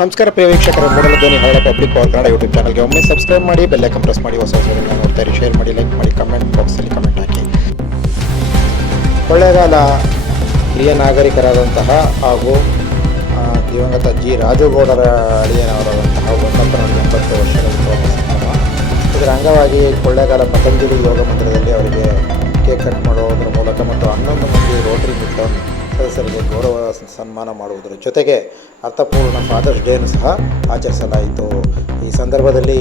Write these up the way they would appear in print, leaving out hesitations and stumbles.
ನಮಸ್ಕಾರ ಪ್ರಿಯ ವೀಕ್ಷಕರ, ಮೂಡಲ ಧ್ವನಿ ಹರಳ ಪಬ್ಲಿಕ್ ಪವರ್ ಕನ್ನಡ ಯೂಟ್ಯೂಬ್ ಚಾನಲ್ಗೆ ಒಮ್ಮೆ ಸಬ್ಸ್ಕ್ರೈಬ್ ಮಾಡಿ, ಬೆಲ್ ಐಕಾನ್ ಪ್ರೆಸ್ ಮಾಡಿ, ಹೊಸ ವಿಡಿಯೋಗಳನ್ನ ನೋಡ್ತಾ ಇರಿ. ಶೇರ್ ಮಾಡಿ, ಲೈಕ್ ಮಾಡಿ, ಕಮೆಂಟ್ ಬಾಕ್ಸಲ್ಲಿ ಕಮೆಂಟ್ ಹಾಕಿ. ಕೊಳ್ಳೇಗಾಲ ಹಿರಿಯ ನಾಗರಿಕರಾದಂತಹ ಹಾಗೂ ದಿವಂಗತ ಜಿ ರಾಜುಗೌಡರ ಅಳಿಯನವರಾದಂತಹ ಹೊನ್ನಪ್ಪನವರಿಗೆ 80 ವರ್ಷಗಳ ಹುಟ್ಟುಹಬ್ಬ ಸಂಭ್ರಮ. ಇದರ ಅಂಗವಾಗಿ ಕೊಳ್ಳೇಗಾಲ ಪತಂಜಲಿ ಯೋಗ ಮಂದಿರದಲ್ಲಿ ಅವರಿಗೆ ಕೇಕ್ ಕಟ್ ಮಾಡೋದ್ರ ಮೂಲಕ ಮತ್ತು 11 ಮಂದಿ ರೋಟರಿ ಮಿಟೌನ್ ಸದಸ್ಯರಿಗೆ ಗೌರವ ಸನ್ಮಾನ ಮಾಡುವುದರ ಜೊತೆಗೆ ಅರ್ಥಪೂರ್ಣ ಫಾದರ್ಸ್ ಡೇನು ಸಹ ಆಚರಿಸಲಾಯಿತು. ಈ ಸಂದರ್ಭದಲ್ಲಿ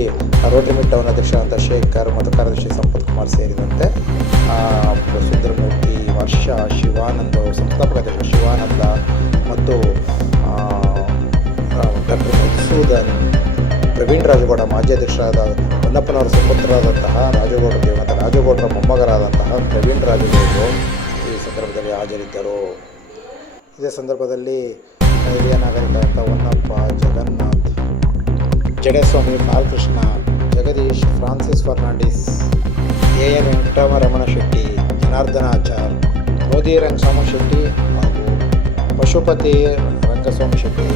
ರೋಟರಿ ಮಿಟೌನ್ ಅಧ್ಯಕ್ಷರಾದ ಶೇಖರ್ ಮತ್ತು ಕಾರ್ಯದರ್ಶಿ ಸಂಪತ್ ಕುಮಾರ್ ಸೇರಿದಂತೆ ಸುಂದರಮೂರ್ತಿ, ವರ್ಷ, ಶಿವಾನಂದ, ಸಂಸ್ಥಾಪಕ ಅಧ್ಯಕ್ಷ ಶಿವಾನಂದ ಮತ್ತು ಡಾಕ್ಟರ್ ಮಧುಸೂದನ್, ಪ್ರವೀಣ್ ರಾಜಗೌಡ, ಮಾಜಿ ಅಧ್ಯಕ್ಷರಾದ ಹೊನ್ನಪ್ಪನವರ ಸುಪುತ್ರರಾದಂತಹ ರಾಜಗೌಡರ ಮೊಮ್ಮಗರಾದಂತಹ ಪ್ರವೀಣ್ ರಾಜಗೌಡರು ಈ ಸಂದರ್ಭದಲ್ಲಿ ಹಾಜರಿದ್ದರು. ಇದೇ ಸಂದರ್ಭದಲ್ಲಿ ಹಿರಿಯ ನಾಗರಿಕರಾದ ಹೊನ್ನಪ್ಪ, ಜಗನ್ನಾಥ್, ಜಡೇಸ್ವಾಮಿ, ಬಾಲಕೃಷ್ಣ, ಜಗದೀಶ್, ಫ್ರಾನ್ಸಿಸ್ ಫರ್ನಾಂಡಿಸ್, ಎಎನ್ ವೆಂಕಟರಮಣ ಶೆಟ್ಟಿ, ಜನಾರ್ದನ ಆಚಾರ್, ಮೋದಿ ರಂಗಸ್ವಾಮಿ ಶೆಟ್ಟಿ ಹಾಗೂ ಪಶುಪತಿ ರಂಗಸ್ವಾಮಿ ಶೆಟ್ಟಿ,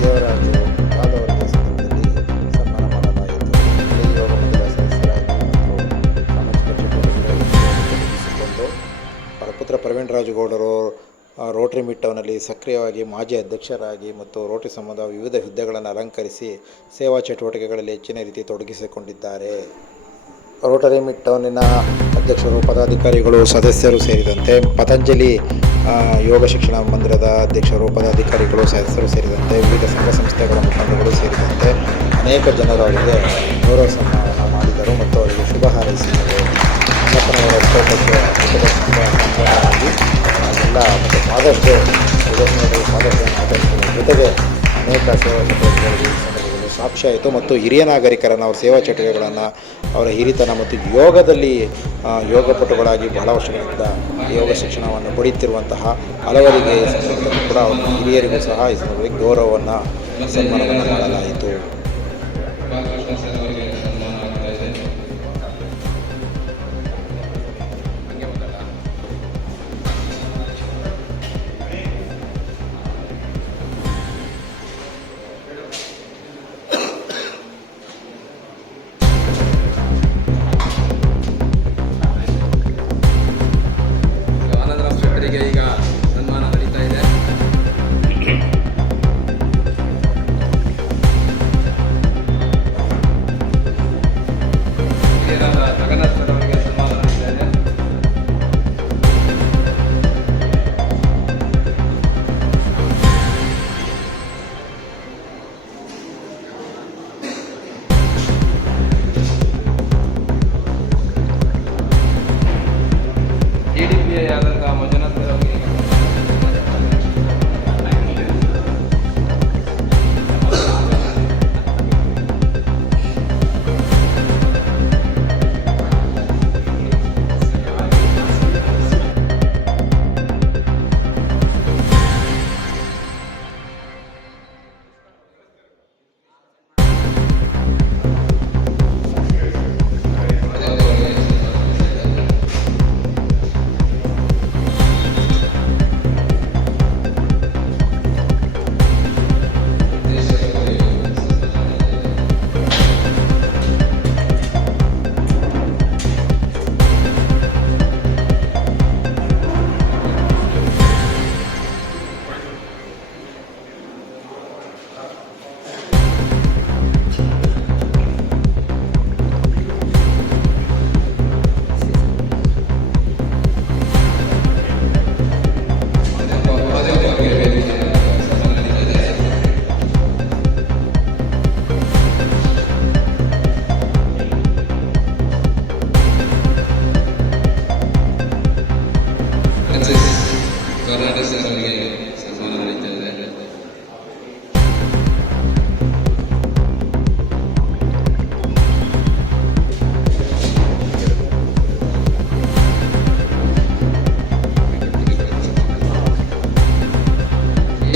ದೇವರಾಜು ಯಾದವರಿಗೆ ಸಂದರ್ಭದಲ್ಲಿ ಸನ್ಮಾನ ಮಾಡಲಾಯಿತು. ಈ ಯೋಗ ಮಂದಿರ ಸದಸ್ಯರಾಗಿ ಮತ್ತು ಸಾಮಾಜಿಕ ಚಟುವಟಿಕೆಗಳಲ್ಲಿ ತೊಡಗಿಸಿಕೊಂಡು ಅವರ ಪುತ್ರ ಪ್ರವೀಣ್ ರಾಜಗೌಡರು ರೋಟರಿ ಮಿಟೌನಲ್ಲಿ ಸಕ್ರಿಯವಾಗಿ ಮಾಜಿ ಅಧ್ಯಕ್ಷರಾಗಿ ಮತ್ತು ರೋಟರಿ ಸಂಬಂಧ ವಿವಿಧ ಹುದ್ದೆಗಳನ್ನು ಅಲಂಕರಿಸಿ ಸೇವಾ ಚಟುವಟಿಕೆಗಳಲ್ಲಿ ಹೆಚ್ಚಿನ ರೀತಿ ತೊಡಗಿಸಿಕೊಂಡಿದ್ದಾರೆ. ರೋಟರಿ ಮಿಟೌನಿನ ಅಧ್ಯಕ್ಷರು, ಪದಾಧಿಕಾರಿಗಳು, ಸದಸ್ಯರು ಸೇರಿದಂತೆ ಪತಂಜಲಿ ಯೋಗ ಶಿಕ್ಷಣ ಮಂದಿರದ ಅಧ್ಯಕ್ಷರು, ಪದಾಧಿಕಾರಿಗಳು, ಸದಸ್ಯರು ಸೇರಿದಂತೆ ವಿವಿಧ ಸಂಘ ಸಂಸ್ಥೆಗಳ ಮುಖಂಡಗಳು ಸೇರಿದಂತೆ ಅನೇಕ ಜನರು ಅವರಿಗೆ ಗೌರವ ಸನ್ಮಾನ ಮಾಡಿದರು ಮತ್ತು ಅವರಿಗೆ ಶುಭ ಹಾರೈಸಿದರು. ಹೊನ್ನಪ್ಪನವರ ಹುಟ್ಟುಹಬ್ಬಕ್ಕೆ ಸಂಭ್ರಮವಾಗಿ ಎಲ್ಲ ಮತ್ತು ಫಾದರ್ಸ್ ಡೇ ಆಚರಿಸುವ ಜೊತೆಗೆ ಅನೇಕ ಸೇವಾ ಚಟುವಟಿಕೆಗಳಿಗೆ ಸಂದರ್ಭದಲ್ಲಿ ಸಾಕ್ಷಿ ಆಯಿತು ಮತ್ತು ಹಿರಿಯ ನಾಗರಿಕರನ್ನು ಅವರ ಸೇವಾ ಚಟುವಟಿಕೆಗಳನ್ನು ಅವರ ಹಿರಿತನ ಮತ್ತು ಯೋಗದಲ್ಲಿ ಯೋಗಪಟುಗಳಾಗಿ ಬಹಳ ವರ್ಷಗಳಿಂದ ಯೋಗ ಶಿಕ್ಷಣವನ್ನು ಪಡೆಯುತ್ತಿರುವಂತಹ ಹಲವರಿಗೆ ಈ ಸಂದರ್ಭದಲ್ಲಿ ಕೂಡ ಅವರ ಹಿರಿಯರಿಗೂ ಸಹ ಈ ಸಂದರ್ಭದಲ್ಲಿ ಗೌರವವನ್ನು ಸನ್ಮಾನವನ್ನು ಮಾಡಲಾಯಿತು. ಈಗ ಸನ್ಮಾನ ನಡೀತಾ ಇದೆ. ಜಗನ್ನಾಥ್ ಸರ್ ಅವರಿಗೆ ಸನ್ಮಾನ ನಡೀತಾ ಇದೆ. DDPI ಆದಂತಹ ಮಂಜುನಾಥ್ ಸರ್ ಅವರಿಗೆ ಕರ್ನಾಟಕ ಸರ್ ಅವರಿಗೆ ಸನ್ಮಾನ ನಡೀತಾ ಇದೆ.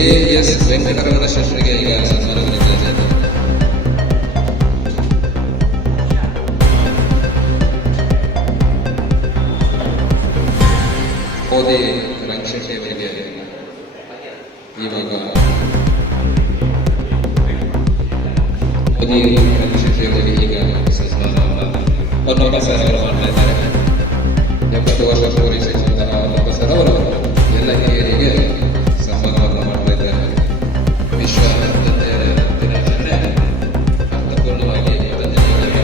AS ವೆಂಕಟರಮಣ ಶೆಟ್ಟರಿಗೆ ಈಗ ಸನ್ಮಾನ ನಡೀತಾ ಇದೆ. ಮೋದಿ ರಂಗಶೆಟ್ಟಿ ಅವರಿಗೆ ಇವಾಗ ಡಿ ಶೆಟ್ಟಿ ಅವರಿಗೆ ಈಗ ಹೊನ್ನಪ್ಪ ಸರ್ ಅವರು ಮಾಡ್ತಾ ಇದ್ದಾರೆ. 70 ವರ್ಷ ಪೂರೈಸಿದಂತಹ ಹೊನ್ನಪ್ಪ ಸರ್ ಅವರು ಎಲ್ಲ ಹಿರಿಯರಿಗೆ ಸನ್ಮಾನವನ್ನು ಮಾಡ್ತಾ ಇದ್ದಾರೆ. ವಿಶ್ವ ತಂದೆಯರ ದಿನಾಚರಣೆ ಅರ್ಥಪೂರ್ಣವಾಗಿ ತಂದೆಯವರಿಗೆ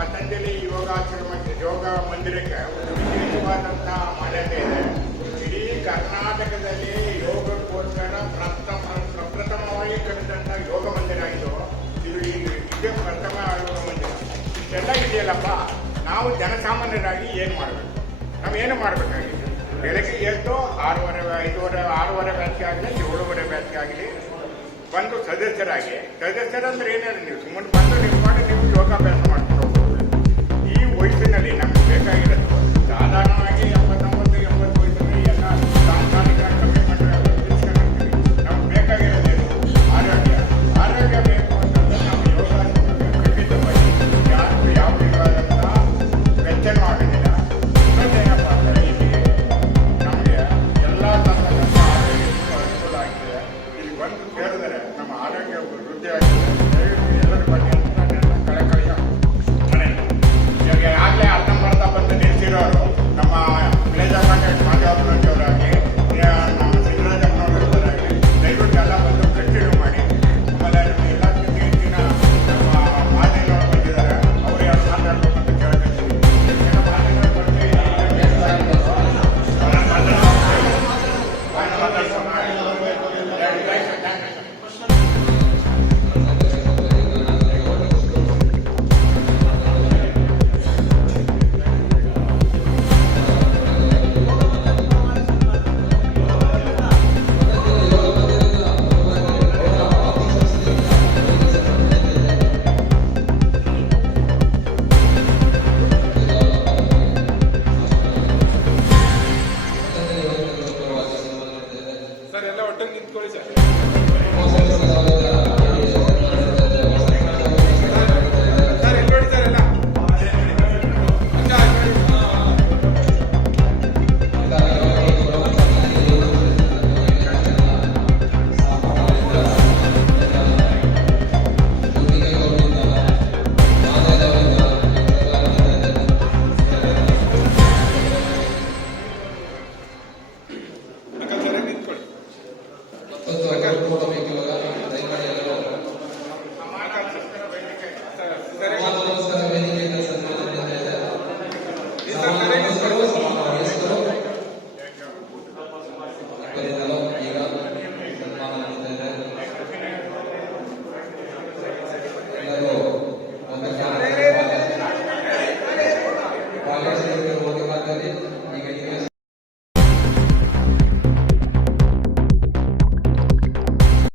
ಪತಂಜಲಿ ಯೋಗ ಮಂದಿರಕ್ಕೆ ಒಂದು ವಿಶೇಷವಾದಂತಹ ಮಾನ್ಯತೆ ಇದೆ. ಇಡೀ ಕರ್ನಾಟಕದಲ್ಲಿ ಯೋಗಕ್ಕೋಸ್ಕರ ಪ್ರಪ್ರಥಮವಾಗಿ ಕರೆದಂತಹ ಯೋಗ ಮಂದಿರ ಇದು. ಇದೇ ಪ್ರಥಮ ಯೋಗ ಮಂದಿರ. ಇಷ್ಟೆಲ್ಲ ಇದೆಯಲ್ಲಪ್ಪ, ನಾವು ಜನಸಾಮಾನ್ಯರಾಗಿ ಏನು ಮಾಡಬೇಕು? ನಾವೇನು ಮಾಡಬೇಕಾಗಿದೆ? ಬೆಳಗ್ಗೆ ಎದ್ದು 6:30 ಬ್ಯಾಚ್ ಆಗಲಿ 7:30 ಬ್ಯಾಚ್ ಆಗಲಿ ಬಂದು ಸದಸ್ಯರಂದ್ರೆ ಏನೇನು, ನೀವು ಸುಮ್ಮನೆ ಬಂದು ನಿಮ್ಮ ಮಾಡಿ ನೀವು ಯೋಗಾಭ್ಯಾಸ ಮಾಡ್ಕೊಂಡು ಹೋಗ್ಬೋದು. ಈ ವಯಸ್ಸಿನಲ್ಲಿ ನಮ್ಗೆ ಬೇಕಾಗಿರೋದು ಸಾಧಾರಣವಾಗಿ 89-80 ವಯಸ್ಸಿನಲ್ಲಿ ಎಲ್ಲ ಸಾಂಸಾರಿಕ ಕಮಿಟ್ಮೆಂಟ್ ತಿಳಿಸ್ಕೊಂಡಿರ್ತೀವಿ. ನಮ್ಗೆ ಬೇಕಾಗಿರೋದೇನು? ಆರೋಗ್ಯ ಬೇಕು ಅಂತಂದ್ರೆ ನಾವು ಯೋಗಾಸನ ಖಂಡಿತವಾಗಿ ಯಾರು ಯಾವ ವಿಧವಾದಂಥ ವೆಚ್ಚನೂ ಆಗೋದಿಲ್ಲ. ಇನ್ನೊಂದೇನಪ್ಪ ಅಂದರೆ ಇಲ್ಲಿ ನಮಗೆ ಎಲ್ಲ ತರಹದಂಥ ಆರೋಗ್ಯಕ್ಕೂ ಅನುಕೂಲ ಆಗ್ತದೆ. ಇಲ್ಲಿ ಬಂದು ಸೇರಿದರೆ ನಮ್ಮ ಆರೋಗ್ಯ ವೃದ್ಧಿ ಆಗ್ತದೆ. ದಯವಿಟ್ಟು ಎಲ್ಲರ ಬಗ್ಗೆ ಅಂತ ನನ್ನ ಕಳಕಳಿಯ ಮನವಿ. ಇವಾಗ ಆಗಲೇ ಅರ್ಧಂಬರ್ಧ ಬಂದು ನಿಲ್ಸಿರೋರು ನಮ್ಮ ವಿಲೇಜ್ ಅಪಾಯಿಂಟೆಂಟ್ ಮಾದೇವಪ್ಪನವರಾಗಲಿ, ನಮ್ಮ ಸಿದ್ದರಾಜಪ್ಪನವರಾಗಲಿ ದಯವಿಟ್ಟು ಎಲ್ಲ ಬಂದು ಕಂಟಿನ್ಯೂ ಮಾಡಿ. ಆಮೇಲೆ ಎಲ್ಲ ಹೆಚ್ಚಿನ ನಮ್ಮ ಮಾದೇನವರು ಬಂದಿದ್ದಾರೆ, ಅವರು ಯಾರು ಮಾತಾಡಬೇಕು ಅಂತ ಕೇಳ್ಕೊಳ್ತೀವಿ. ಹೆಚ್ಚಿನ ಮಾದೇನವ್ರ ಬಗ್ಗೆ ಸರ್ ಎಲ್ಲ ಒಟ್ಟಿಗೆ ನಿಂತ್ಕೊಳ್ಳಿ ಸರ್.